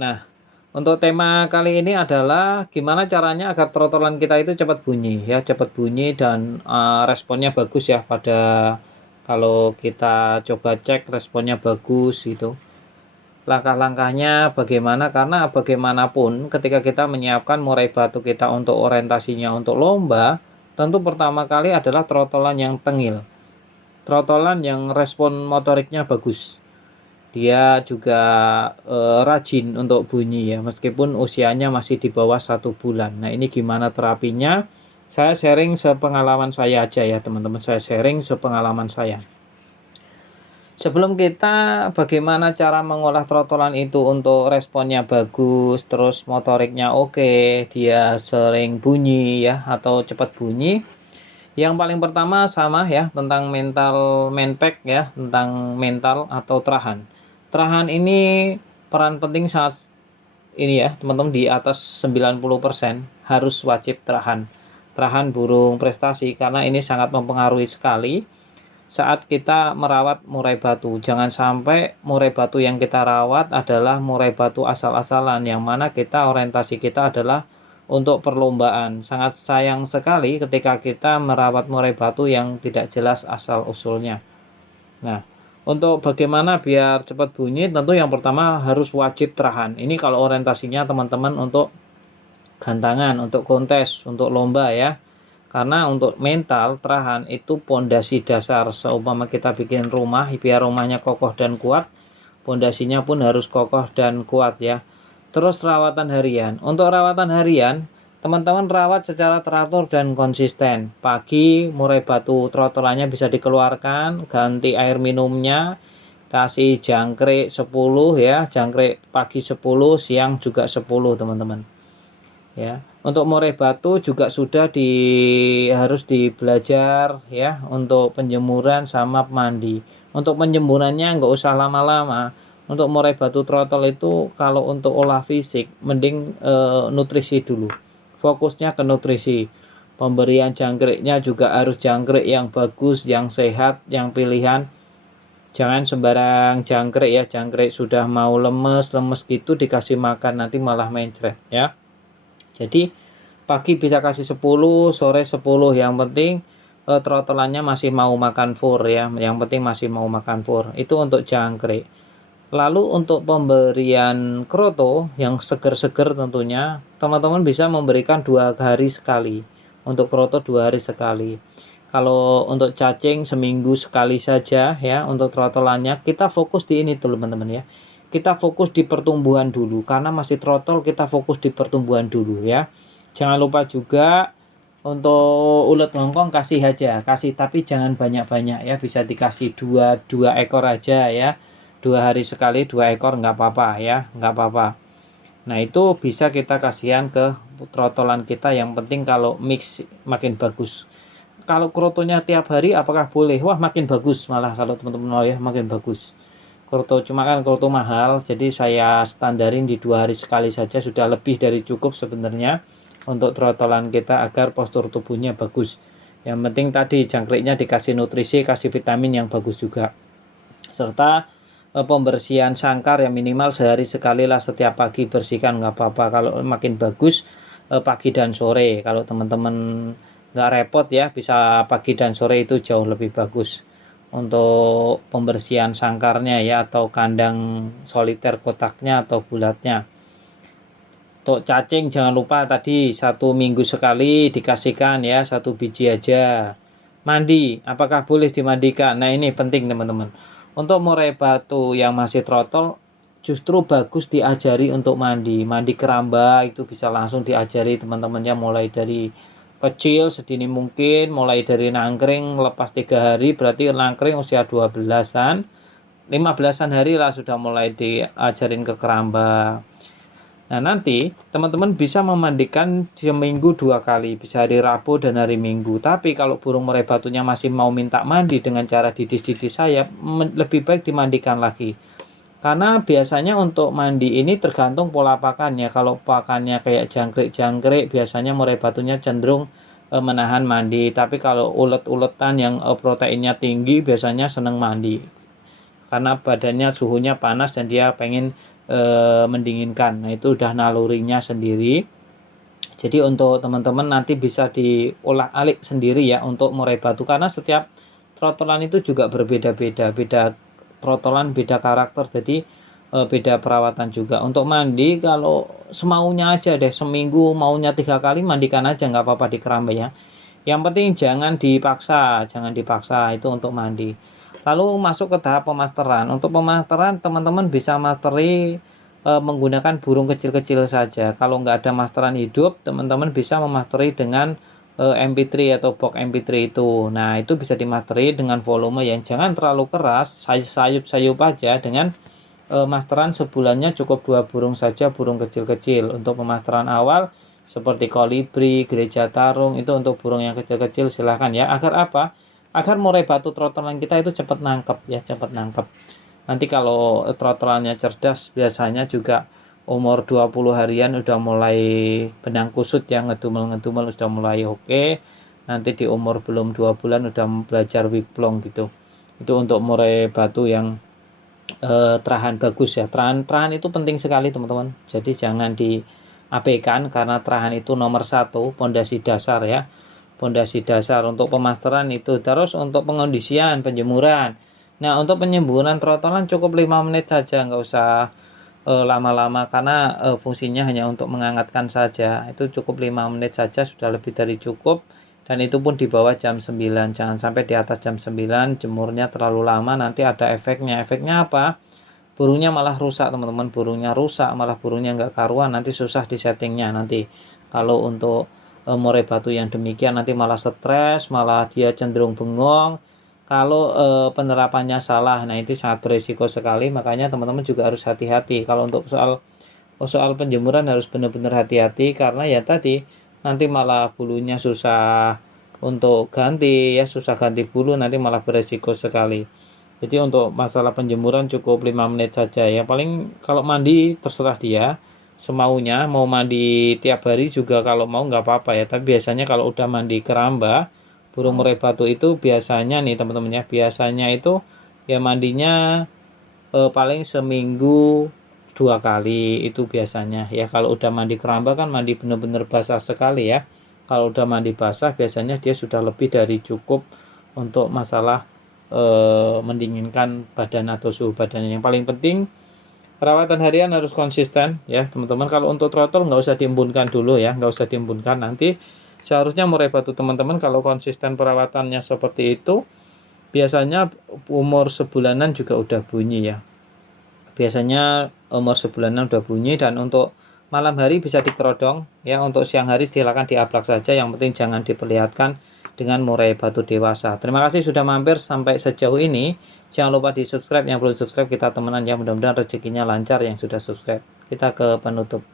Nah, untuk tema kali ini adalah gimana caranya agar trotolan kita itu cepat bunyi ya, cepat bunyi dan, responnya bagus ya pada kalau kita coba cek responnya bagus gitu. Langkah-langkahnya bagaimana, karena bagaimanapun ketika kita menyiapkan murai batu kita untuk orientasinya untuk lomba, tentu pertama kali adalah trotolan yang tengil, trotolan yang respon motoriknya bagus. Dia juga, rajin untuk bunyi ya, meskipun usianya masih di bawah 1 bulan. Nah, ini gimana terapinya? Saya sharing sepengalaman saya aja ya teman-teman, saya sharing sepengalaman saya. Sebelum kita bagaimana cara mengolah trotolan itu untuk responnya bagus, terus motoriknya oke, dia sering bunyi ya atau cepat bunyi, yang paling pertama sama ya tentang mental manpack ya, tentang mental atau terahan. Terahan ini peran penting sangat ini ya, teman-teman, di atas 90% harus wajib terahan. Terahan burung prestasi karena ini sangat mempengaruhi sekali saat kita merawat murai batu. Jangan sampai murai batu yang kita rawat adalah murai batu asal-asalan, yang mana kita orientasi kita adalah untuk perlombaan. Sangat sayang sekali ketika kita merawat murai batu yang tidak jelas asal-usulnya. Nah, untuk bagaimana biar cepat bunyi, tentu yang pertama harus wajib terahan. Ini kalau orientasinya teman-teman untuk gantangan, untuk kontes, untuk lomba ya. Karena untuk mental, terahan itu pondasi dasar. Seumpama kita bikin rumah, biar rumahnya kokoh dan kuat, pondasinya pun harus kokoh dan kuat ya. Terus rawatan harian. Untuk rawatan harian, teman-teman rawat secara teratur dan konsisten. Pagi murai batu trotolannya bisa dikeluarkan, ganti air minumnya, kasih jangkrik 10 ya, jangkrik pagi 10, siang juga 10 teman-teman. Ya, untuk murai batu juga sudah harus dibelajar ya untuk penjemuran sama mandi. Untuk penjemurannya nggak usah lama-lama. Untuk murai batu trotol itu kalau untuk olah fisik mending nutrisi dulu. Fokusnya ke nutrisi. Pemberian jangkriknya juga harus jangkrik yang bagus, yang sehat, yang pilihan. Jangan sembarang jangkrik ya, jangkrik sudah mau lemes gitu dikasih makan nanti malah mencret ya. Jadi pagi bisa kasih 10, sore 10, yang penting trotolannya masih mau makan fur ya, yang penting masih mau makan fur. Itu untuk jangkrik. Lalu untuk pemberian kroto yang seger-seger tentunya, teman-teman bisa memberikan 2 hari sekali. Untuk kroto 2 hari sekali. Kalau untuk cacing seminggu sekali saja ya, untuk trotolannya kita fokus di ini tuh teman-teman ya. Kita fokus di pertumbuhan dulu, karena masih trotol kita fokus di pertumbuhan dulu ya. Jangan lupa juga untuk ulet Hongkong kasih aja, kasih tapi jangan banyak-banyak ya, bisa dikasih dua ekor aja ya. 2 hari sekali 2 ekor nggak apa-apa ya, nggak apa-apa. Nah, itu bisa kita kasihan ke trotolan kita, yang penting kalau mix makin bagus. Kalau krotonya tiap hari apakah boleh? Wah, makin bagus malah kalau teman-teman mau ya, makin bagus. Kroto cuma kan kroto mahal, jadi saya standarin di 2 hari sekali saja sudah lebih dari cukup sebenarnya untuk trotolan kita agar postur tubuhnya bagus. Yang penting tadi jangkriknya dikasih nutrisi, kasih vitamin yang bagus juga. Serta pembersihan sangkar yang minimal sehari sekali lah, setiap pagi bersihkan nggak apa-apa. Kalau makin bagus pagi dan sore. Kalau teman-teman nggak repot ya, bisa pagi dan sore itu jauh lebih bagus. Untuk pembersihan sangkarnya ya, atau kandang soliter kotaknya atau bulatnya. Untuk cacing jangan lupa tadi 1 minggu sekali dikasihkan ya, 1 biji aja. Mandi, apakah boleh dimandikan? Nah, ini penting teman-teman. Untuk murai batu yang masih trotol justru bagus diajari untuk mandi. Mandi keramba itu bisa langsung diajari teman-temannya, mulai dari kecil sedini mungkin, mulai dari nangkring lepas 3 hari, berarti nangkring usia 12-an, 15-an hari lah sudah mulai diajarin ke keramba. Nah, nanti teman-teman bisa memandikan seminggu 2 kali, bisa hari Rabu dan hari Minggu. Tapi kalau burung murai batunya masih mau minta mandi dengan cara didis-didis sayap, lebih baik dimandikan lagi. Karena biasanya untuk mandi ini tergantung pola pakannya. Kalau pakannya kayak jangkrik-jangkrik, biasanya murai batunya cenderung menahan mandi. Tapi kalau ulet-uletan yang proteinnya tinggi, biasanya seneng mandi. Karena badannya suhunya panas dan dia pengen mendinginkan. Nah, itu udah nalurinya sendiri. Jadi untuk teman-teman nanti bisa diulang-alik sendiri ya untuk murai batu, karena setiap trotolan itu juga berbeda-beda, beda trotolan, beda karakter, jadi beda perawatan juga. Untuk mandi kalau semaunya aja deh, seminggu maunya 3 kali mandikan aja, nggak apa-apa di keramba ya. Yang penting jangan dipaksa itu untuk mandi. Lalu masuk ke tahap pemasteran. Untuk pemasteran teman-teman bisa mastery menggunakan burung kecil-kecil saja. Kalau nggak ada masteran hidup, teman-teman bisa memastery dengan MP3 atau box MP3 itu. Nah, itu bisa dimastery dengan volume yang jangan terlalu keras, sayup-sayup aja dengan masteran sebulannya cukup 2 burung saja, burung kecil-kecil. Untuk pemasteran awal seperti kolibri, gereja tarung, itu untuk burung yang kecil-kecil silahkan ya. Agar apa? Agar murai batu trotolan kita itu cepat nangkep ya, cepat nangkep. Nanti kalau trotolannya cerdas, biasanya juga umur 20 harian udah mulai benang kusut ya, ngedumel-ngedumel udah mulai oke. Nanti di umur belum 2 bulan udah belajar wiplong gitu. Itu untuk murai batu yang terahan bagus ya. Terahan itu penting sekali teman-teman. Jadi jangan diabaikan karena terahan itu nomor 1, pondasi dasar ya. Pondasi dasar untuk pemasteran itu. Terus untuk pengondisian, penjemuran. Nah, untuk penyemburan trotolan cukup 5 menit saja, nggak usah lama-lama karena fungsinya hanya untuk menghangatkan saja. Itu cukup 5 menit saja, sudah lebih dari cukup. Dan itu pun di bawah jam 9, jangan sampai di atas jam 9, jemurnya terlalu lama nanti ada efeknya. Efeknya apa? Burungnya malah rusak teman-teman, burungnya rusak, malah burungnya nggak karuan, nanti susah di settingnya nanti. Kalau untuk murai batu yang demikian nanti malah stres, malah dia cenderung bengong. Kalau penerapannya salah, nah itu sangat berisiko sekali, makanya teman-teman juga harus hati-hati. Kalau untuk soal penjemuran harus benar-benar hati-hati karena ya tadi nanti malah bulunya susah untuk ganti ya, susah ganti bulu, nanti malah beresiko sekali. Jadi untuk masalah penjemuran cukup 5 menit saja ya. Paling kalau mandi terserah dia semaunya, mau mandi tiap hari juga kalau mau nggak apa-apa ya. Tapi biasanya kalau udah mandi keramba burung murai batu itu biasanya nih teman-teman ya, biasanya itu ya mandinya paling seminggu 2 kali itu biasanya ya. Kalau udah mandi keramba kan mandi benar-benar basah sekali ya. Kalau udah mandi basah biasanya dia sudah lebih dari cukup untuk masalah mendinginkan badan atau suhu badannya. Yang paling penting perawatan harian harus konsisten ya teman-teman. Kalau untuk throttle nggak usah diembunkan dulu ya, nggak usah diembunkan. Nanti seharusnya murai batu teman-teman kalau konsisten perawatannya seperti itu, biasanya umur sebulanan juga udah bunyi ya. Biasanya umur sebulanan udah bunyi. Dan untuk malam hari bisa dikerodong ya. Untuk siang hari silakan diablak saja, yang penting jangan diperlihatkan dengan murai batu dewasa. Terima kasih sudah mampir sampai sejauh ini. Jangan lupa di subscribe, yang belum subscribe kita temenan ya, mudah-mudahan rezekinya lancar yang sudah subscribe. Kita ke penutup.